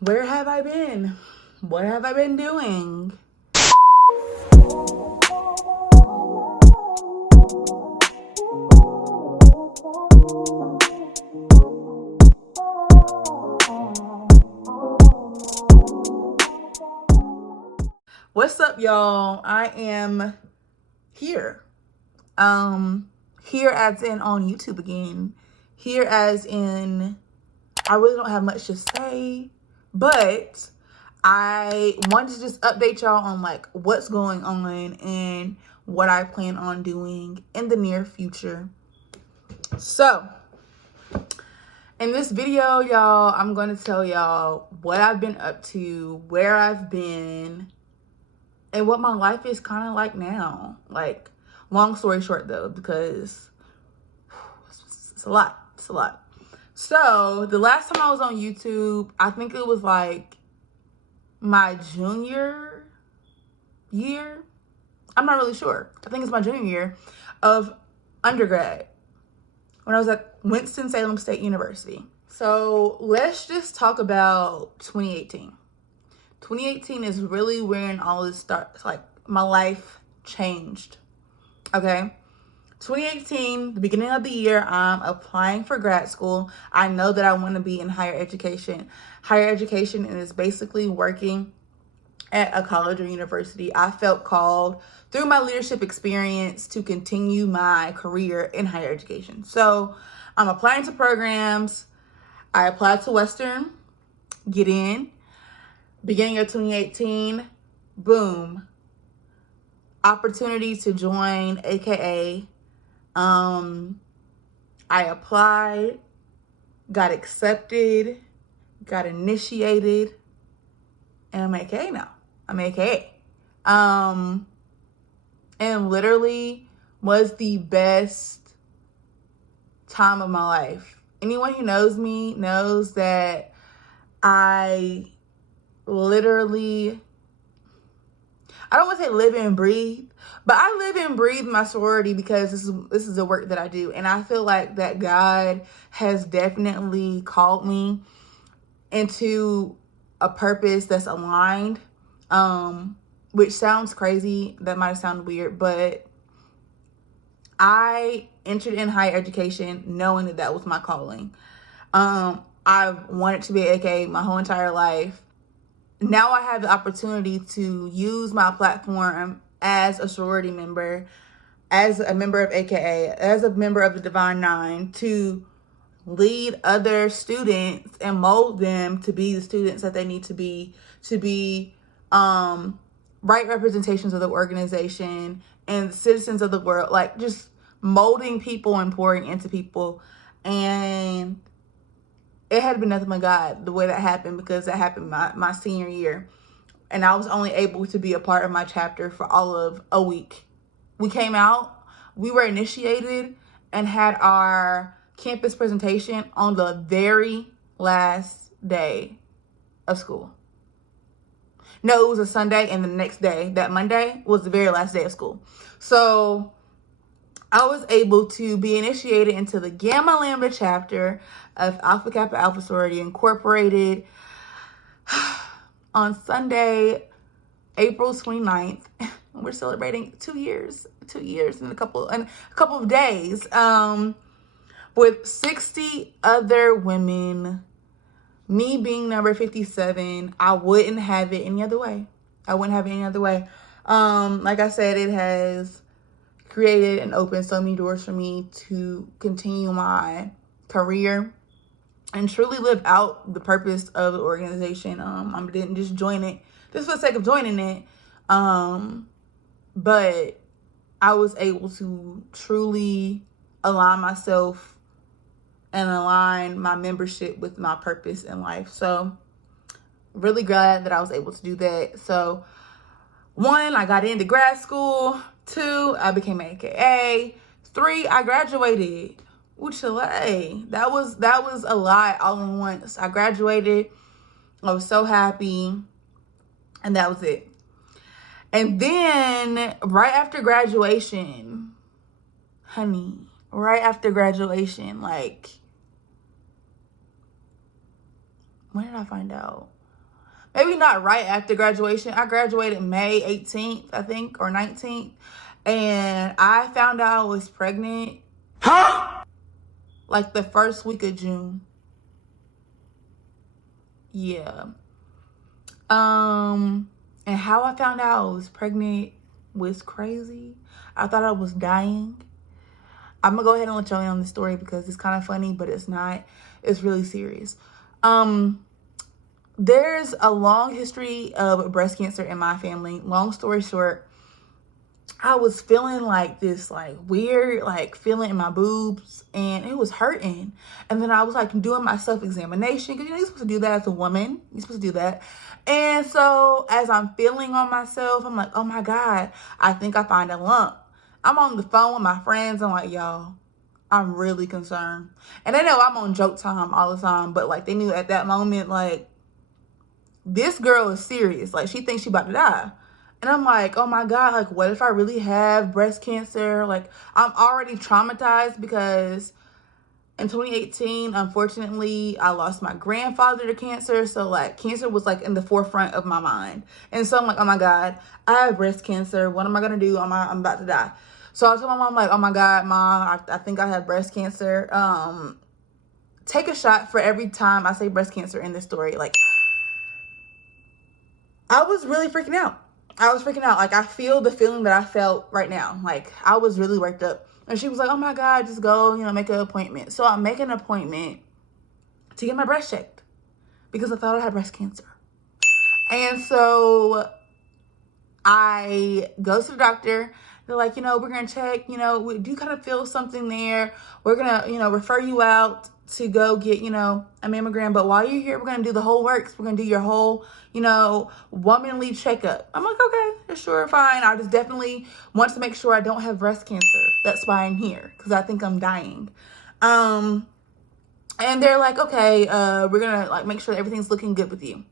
Where have I been? What have I been doing? What's up, y'all? I am here. Here as in on YouTube again. Here as in, I really don't have much to say, but I wanted to just update y'all on like what's going on and what I plan on doing in the near future. So in this video, y'all, I'm going to tell y'all what I've been up to, where I've been, and what my life is kind of like now. Like, long story short though, because it's a lot. It's a lot. So the last time I was on YouTube, I think it was like my junior year. I'm not really sure. I think it's my junior year of undergrad when I was at Winston-Salem State University. So let's just talk about 2018. 2018 is really when all this starts, like my life changed. Okay. 2018, the beginning of the year, I'm applying for grad school. I know that I want to be in higher education. Higher education is basically working at a college or university. I felt called through my leadership experience to continue my career in higher education. So I'm applying to programs. I applied to Western, get in. Beginning of 2018, boom. Opportunity to join, aka I applied, got accepted, got initiated, and I'm AKA now. I'm AKA. And literally was the best time of my life. Anyone who knows me knows that I literally, I don't want to say live and breathe, but I live and breathe my sorority because this is the work that I do. And I feel like that God has definitely called me into a purpose that's aligned, which sounds crazy. That might sound weird, but I entered in higher education knowing that that was my calling. I've wanted to be an AKA my whole entire life. Now I have the opportunity to use my platform as a sorority member, as a member of AKA, as a member of the Divine Nine, to lead other students and mold them to be the students that they need to be right representations of the organization and citizens of the world, like just molding people and pouring into people. And it had been nothing but God the way that happened, because that happened my senior year. And I was only able to be a part of my chapter for all of a week. We came out, we were initiated, and had our campus presentation on the very last day of school. No, it was a Sunday, and the next day, that Monday, was the very last day of school. So I was able to be initiated into the Gamma Lambda chapter of Alpha Kappa Alpha Sorority Incorporated on Sunday, April 29th. We're celebrating 2 years in a couple of days, with 60 other women, me being number 57. I wouldn't have it any other way. Like I said, it has created and opened so many doors for me to continue my career and truly live out the purpose of the organization. I didn't just join it just for the sake of joining it, but I was able to truly align myself and align my membership with my purpose in life. So really glad that I was able to do that. So 1, I got into grad school. 2, I became an AKA. 3, I graduated. That was a lot all in once. I graduated. I was so happy. And that was it. And then right after graduation, like, when did I find out? maybe not right after graduation. I graduated May 18th, I think, or 19th. And I found out I was pregnant like the first week of June. Yeah. And how I found out I was pregnant was crazy. I thought I was dying. I'm gonna go ahead and let y'all in on this story because it's kind of funny, but it's not. It's really serious. There's a long history of breast cancer in my family. Long story short, I was feeling like this like weird like feeling in my boobs, and it was hurting. And then I was like doing my self-examination because you're supposed to do that as a woman. You're supposed to do that. And so as I'm feeling on myself, I'm like, oh my God, I think I find a lump. I'm on the phone with my friends. I'm like, y'all, I'm really concerned. And they know I'm on joke time all the time, but like they knew at that moment, like, this girl is serious. Like, she thinks she about to die. And I'm like, oh my God, like, what if I really have breast cancer? Like, I'm already traumatized because in 2018, unfortunately, I lost my grandfather to cancer. So, like, cancer was, like, in the forefront of my mind. And so I'm like, oh my God, I have breast cancer. What am I going to do? I'm about to die. So I told my mom, like, oh my God, Mom, I think I have breast cancer. Take a shot for every time I say breast cancer in this story. Like, I was really freaking out. Like, I feel the feeling that I felt right now. Like, I was really worked up. And she was like, oh my God, just go, make an appointment. So I'm making an appointment to get my breast checked because I thought I had breast cancer. And so I go to the doctor. They're like, we're going to check, do you kind of feel something there? We're going to, refer you out to go get, a mammogram. But while you're here, we're going to do the whole works. We're going to do your whole, womanly checkup. I'm like, okay, sure, fine. I just definitely want to make sure I don't have breast cancer. That's why I'm here, because I think I'm dying. And they're like, okay, we're going to, like, make sure everything's looking good with you.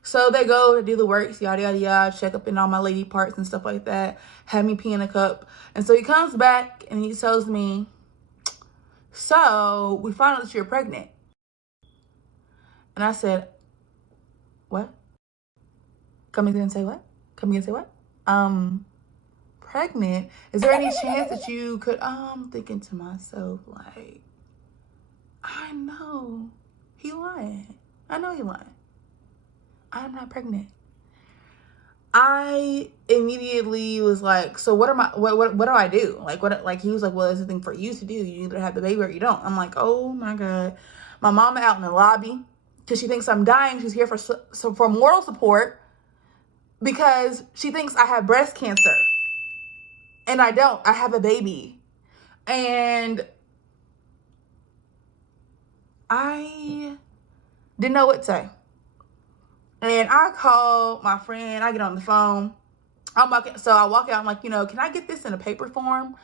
So they go to do the works, yada, yada, yada, check up in all my lady parts and stuff like that, have me pee in a cup. And so he comes back and he tells me, so we found out that you're pregnant. And I said, what? Come again and say what? Pregnant? Is there any chance that you could, I'm thinking to myself, like, I know he lying. I'm not pregnant. I immediately was like, so what do I do? Like he was like, well, there's nothing for you to do. You either have the baby or you don't. I'm like, oh my God. My mama out in the lobby because she thinks I'm dying. She's here for moral support because she thinks I have breast cancer. And I don't. I have a baby. And I didn't know what to say. And I call my friend. I get on the phone. I walk out. I'm like, can I get this in a paper form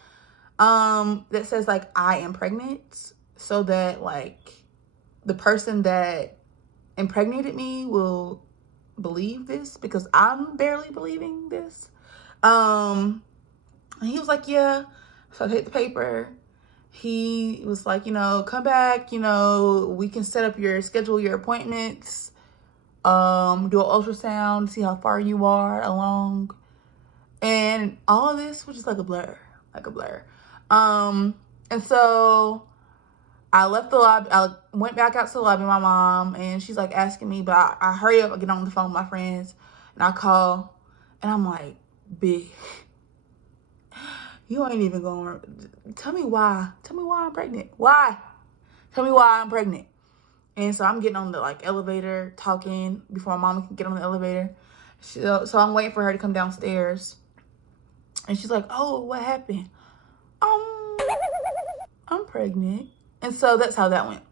that says, like, I am pregnant, so that, like, the person that impregnated me will believe this, because I'm barely believing this. And he was like, yeah. So I take the paper. He was like, come back. We can schedule your appointments. Do an ultrasound, see how far you are along. And all of this was just like a blur. And so I left the lobby. I went back out to the lobby with my mom, and she's like asking me, but I hurry up, I get on the phone with my friends, and I call, and I'm like, big, you ain't even going, tell me why I'm pregnant. Why? Tell me why I'm pregnant. And so I'm getting on the, like, elevator, talking before my mom can get on the elevator. So I'm waiting for her to come downstairs. And she's like, oh, what happened? I'm pregnant. And so that's how that went.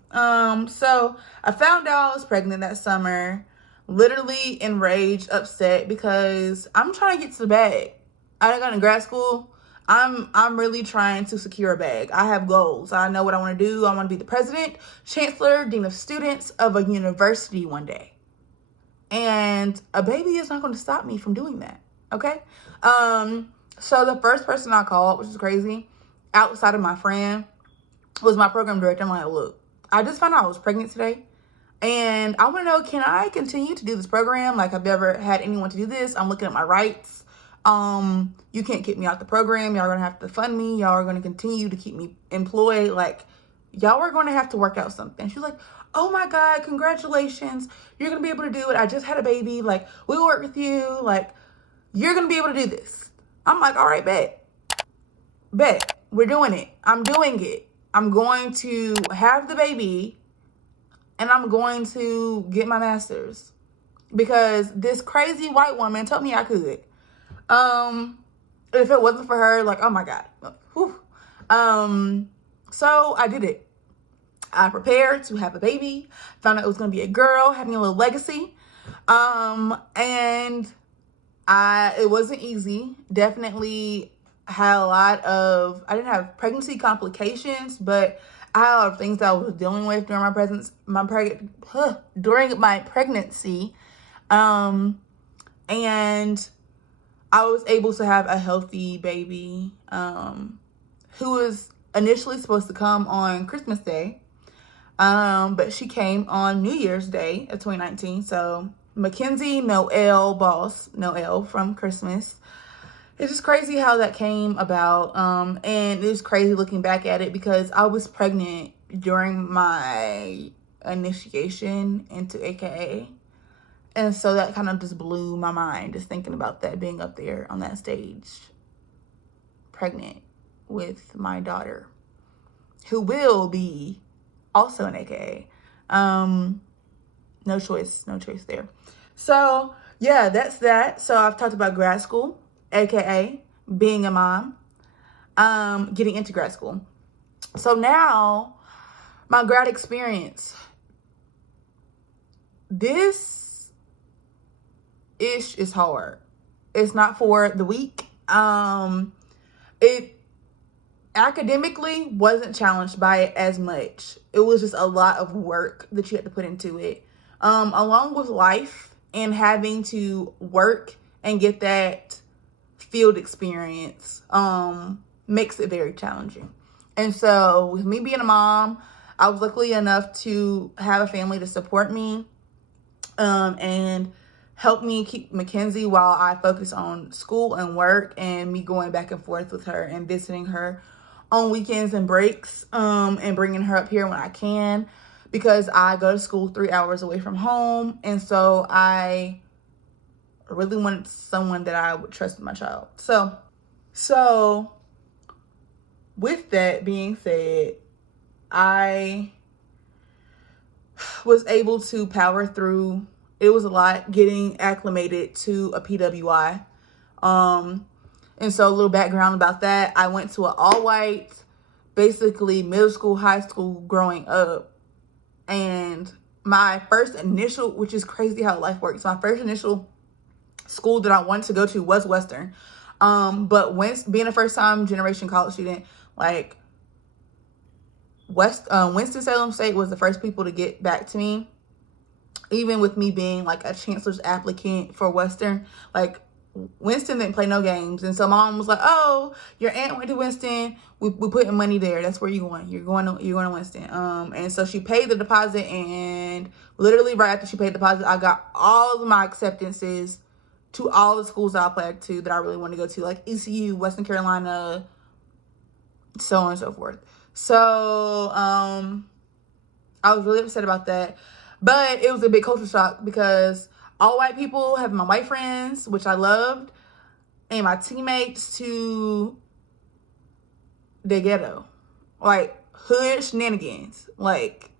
So I found out I was pregnant that summer. Literally enraged, upset, because I'm trying to get to the bag. I got in grad school. I'm really trying to secure a bag. I have goals. I know what I want to do. I want to be the president, chancellor, dean of students of a university one day. And a baby is not going to stop me from doing that. Okay? So the first person I called, which is crazy, outside of my friend, was my program director. I'm like, look, I just found out I was pregnant today. And I want to know, can I continue to do this program? Like, I've never had anyone to do this. I'm looking at my rights. You can't kick me out the program. Y'all are going to have to fund me. Y'all are going to continue to keep me employed. Like, y'all are going to have to work out something. She's like, oh my God, congratulations. You're going to be able to do it. I just had a baby. Like, we'll work with you. Like, you're going to be able to do this. I'm like, all right, bet. We're doing it. I'm doing it. I'm going to have the baby and I'm going to get my master's because this crazy white woman told me I could. If it wasn't for her, like, oh my God. Whew. So I did it. I prepared to have a baby, found out it was going to be a girl, having a little legacy. And it wasn't easy. Definitely had a lot of, I didn't have pregnancy complications, but I had a lot of things that I was dealing with during during my pregnancy. And I was able to have a healthy baby, who was initially supposed to come on Christmas Day. But she came on New Year's Day of 2019. So McKinsey, Noel, boss, Noel from Christmas. It's just crazy how that came about. And it's crazy looking back at it because I was pregnant during my initiation into AKA. And so that kind of just blew my mind, just thinking about that, being up there on that stage, pregnant with my daughter, who will be also an AKA. No choice there. So yeah, that's that. So I've talked about grad school, AKA being a mom, getting into grad school. So now my grad experience, this ish is hard. It's not for the weak. It academically wasn't challenged by it as much. It was just a lot of work that you had to put into it. Along with life and having to work and get that field experience, makes it very challenging. And so with me being a mom, I was lucky enough to have a family to support me, and help me keep McKinsey while I focus on school and work, and me going back and forth with her and visiting her on weekends and breaks, and bringing her up here when I can, because I go to school 3 hours away from home. And so I really wanted someone that I would trust with my child. So with that being said, I was able to power through. It was a lot getting acclimated to a PWI. And so a little background about that. I went to an all-white, basically middle school, high school growing up. And my first initial, which is crazy how life works, my first initial school that I wanted to go to was Western. But being a first-time generation college student, like Winston-Salem State was the first people to get back to me. Even with me being like a chancellor's applicant for Western, like Winston didn't play no games. And so my mom was like, oh, your aunt went to Winston. We putting money there. That's where you're going. You're going to Winston. And so she paid the deposit, and literally right after she paid the deposit, I got all of my acceptances to all the schools that I applied to that I really want to go to, like ECU, Western Carolina, so on and so forth. So I was really upset about that. But it was a big culture shock because all white people, having my white friends, which I loved, and my teammates, to the ghetto. Like, hood shenanigans. Like,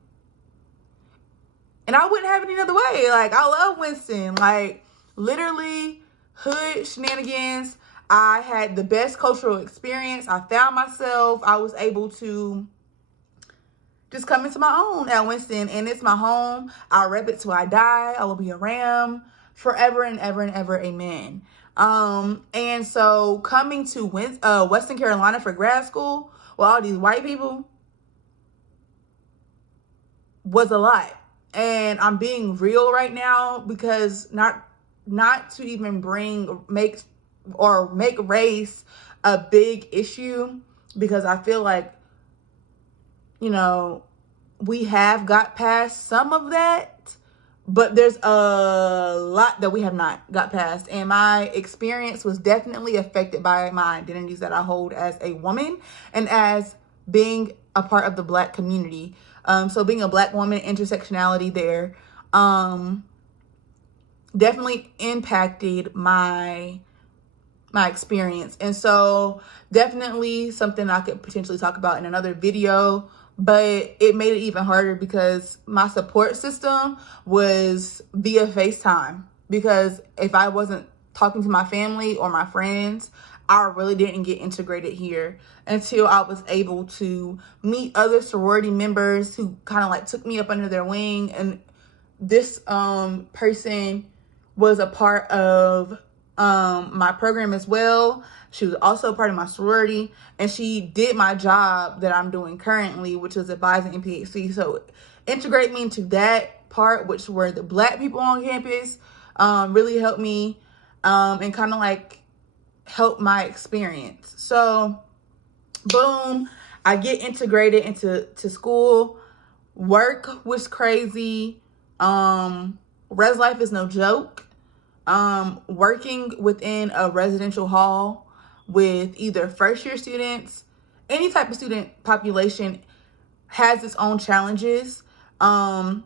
and I wouldn't have it any other way. Like, I love Winston. Like, literally, hood shenanigans. I had the best cultural experience. I found myself. I was able to just come into my own at Winston, and it's my home. I'll rep it till I die. I will be a Ram forever and ever and ever. Amen. And so coming to Western Carolina for grad school with all these white people was a lot. And I'm being real right now, because not to even make race a big issue, because I feel like, you know, we have got past some of that, but there's a lot that we have not got past. And my experience was definitely affected by my identities that I hold as a woman and as being a part of the Black community. So being a Black woman, intersectionality there, definitely impacted my experience. And so definitely something I could potentially talk about in another video, but it made it even harder because my support system was via FaceTime. Because if I wasn't talking to my family or my friends, I really didn't get integrated here until I was able to meet other sorority members who kind of like took me up under their wing. And this person was a part of my program as well. She was also part of my sorority, and she did my job that I'm doing currently, which is advising MPHC. So integrate me into that part, which were the Black people on campus, really helped me and kind of like help my experience. So boom, I get integrated into school. Work was crazy. Res life is no joke. Working within a residential hall with either first year students, any type of student population has its own challenges. And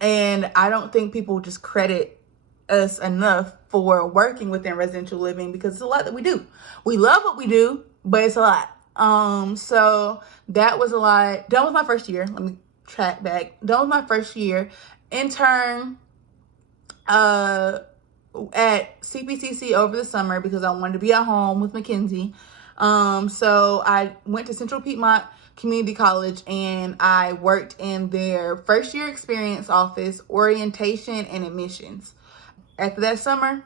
I don't think people just credit us enough for working within residential living, because it's a lot that we do. We love what we do, but it's a lot. So that was a lot. Done with my first year. Let me track back. Done with my first year. Intern at CPCC over the summer because I wanted to be at home with McKinsey. So I went to Central Piedmont Community College and I worked in their first year experience office, orientation and admissions. After that summer,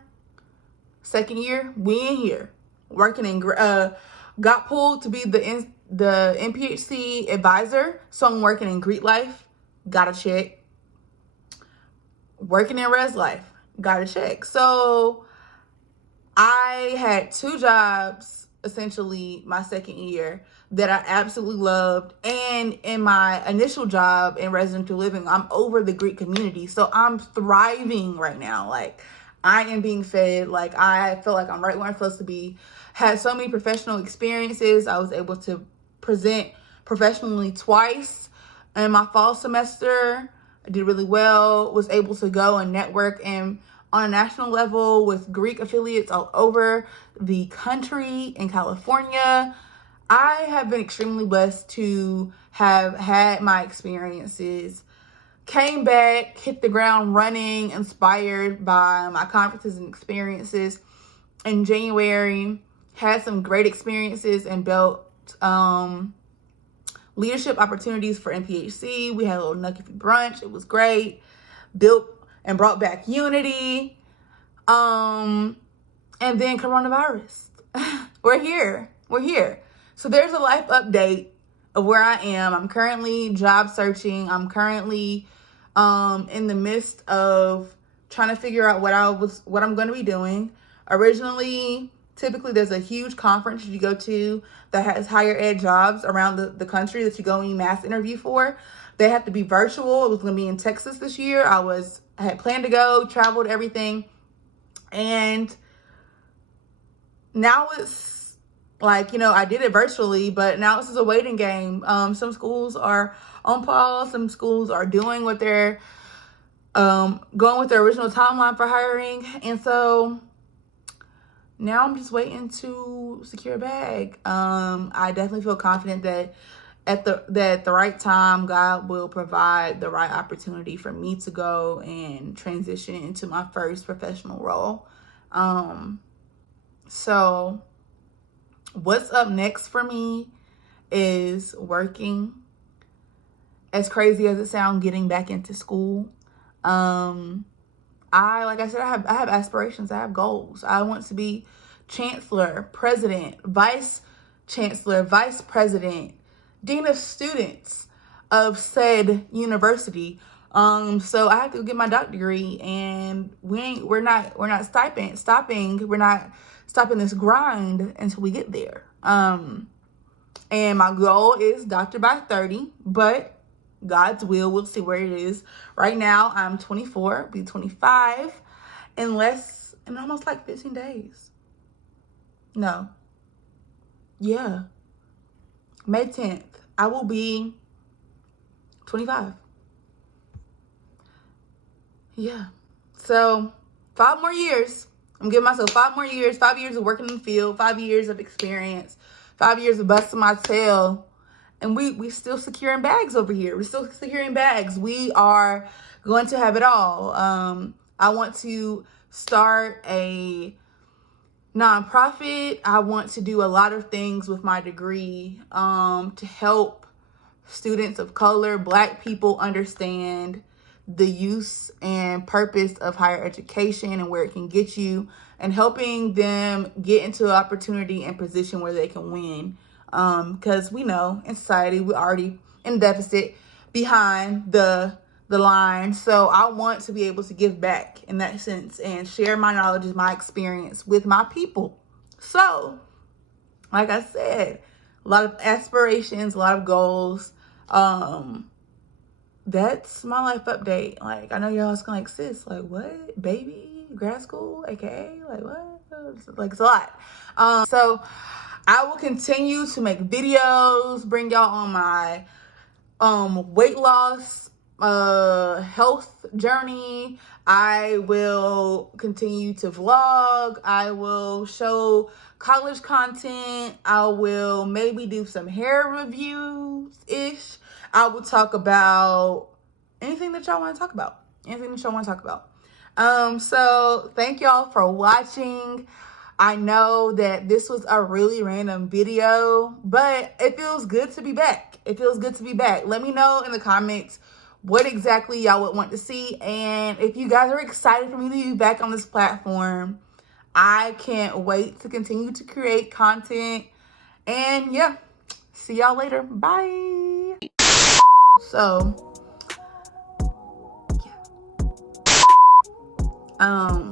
second year, we in here working in, got pulled to be the NPHC advisor. So I'm working in Greek life, got a check. Working in res life, got a check. So I had 2 jobs essentially my second year that I absolutely loved. And in my initial job in residential living, I'm over the Greek community. So I'm thriving right now. Like, I am being fed. Like, I feel like I'm right where I'm supposed to be. Had so many professional experiences. I was able to present professionally twice in my fall semester. I did really well, was able to go and network and on a national level with Greek affiliates all over the country in California. I have been extremely blessed to have had my experiences. Came back, hit the ground running, inspired by my conferences and experiences in January. Had some great experiences and built leadership opportunities for NPHC. We had a little Nucky brunch. It was great. Built and brought back unity. And then coronavirus. We're here. So there's a life update of where I am. I'm currently job searching. I'm currently in the midst of trying to figure out what I'm going to be doing. Originally, typically there's a huge conference you go to that has higher ed jobs around the country that you go and you mass interview for. They have to be virtual. It was going to be in Texas this year. I had planned to go, traveled, everything. And now it's like, I did it virtually, but now it's just a waiting game. Some schools are on pause. Some schools are doing what they're going with their original timeline for hiring. And so now I'm just waiting to secure a bag. I definitely feel confident that at the right time, God will provide the right opportunity for me to go and transition into my first professional role. So what's up next for me is working. As crazy as it sounds, getting back into school. Like I said, I have aspirations. I have goals. I want to be chancellor, president, vice chancellor, vice president, dean of students of said university. So I have to get my doctorate degree, and we're not stopping this grind until we get there. And my goal is doctor by 30, but God's will. We'll see where it is. Right now, I'm 24, be 25 in almost like 15 days. No. Yeah. May 10th, I will be 25. Yeah. So 5 more years. I'm giving myself 5 more years, 5 years of working in the field, 5 years of experience, 5 years of busting my tail. And we still securing bags over here. We're still securing bags. We are going to have it all. I want to start a nonprofit. I want to do a lot of things with my degree to help students of color, Black people understand the use and purpose of higher education and where it can get you, and helping them get into an opportunity and position where they can win. Because we know in society we're already in deficit, behind the line. So I want to be able to give back in that sense and share my knowledge and my experience with my people. So, like I said, a lot of aspirations, a lot of goals. That's my life update. Like, I know y'all was like, sis, like, what? Baby? Grad school? AKA? Like, what? Like, it's a lot. So I will continue to make videos, bring y'all on my weight loss health journey. I will continue to vlog. I will show college content. I will maybe do some hair reviews-ish. I will talk about anything that y'all want to talk about. So thank y'all for watching. I know that this was a really random video, but it feels good to be back. Let me know in the comments what exactly y'all would want to see. And if you guys are excited for me to be back on this platform, I can't wait to continue to create content. And yeah, see y'all later. Bye. So, yeah.